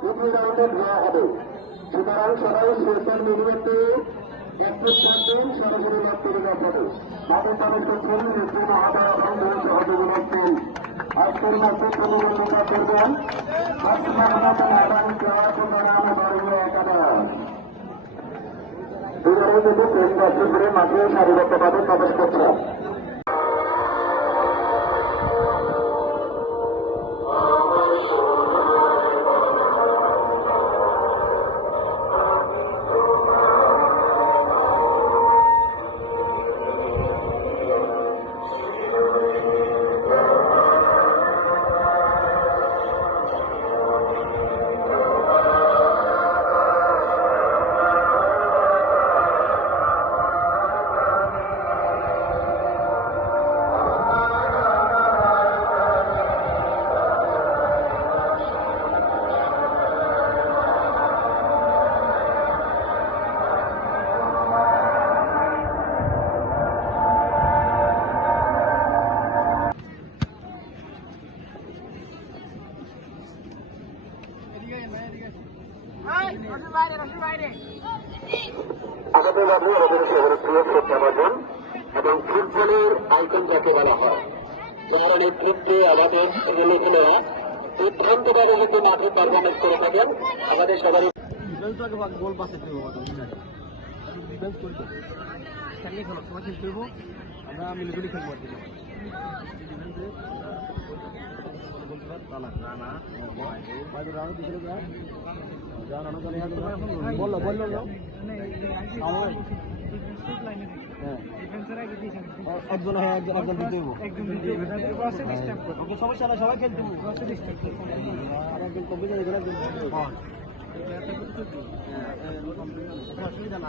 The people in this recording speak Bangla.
দ্বিতীয় রাউন্ডে দেওয়া হবে। সুতরাং সবাই সোশ্যাল মিডিয়াতে অ্যাক্টিভ থাকবেন, সরাসরি লাভ করে যাবেন। মাঠে প্রবেশ করছেন নেত্রী মহাদা এবং বহু সহযোগী ব্যক্তি। আজকের মাঠে প্রতিদ্বন্দ্বিতা করবেন আগামী জেলা নাম বাড়িয়ে একাদশ। দুবারে যদি ট্রেন যাত্রী করে মাঠে সারিবদ্ধভাবে প্রবেশ করছে। আগামী বাবু আমাদের শহরের প্রিয় শ্রদ্ধাভাজন এবং ফুটবলের আইকন যাকে বলা হয়, যারা নেতৃত্বে আমাদের ছেলেমেয়েরা সিদ্ধান্তভাবে যদি মাঠে পারফরমেন্স করে থাকেন, আমাদের সবারই গোল পাশে খেলবো, আমরা মিলিগুলি খেলবো বললো একজন একজন দিতে সমস্যা না, সবাই খেলতে আর একজন কম্পিউটার অসুবিধা না।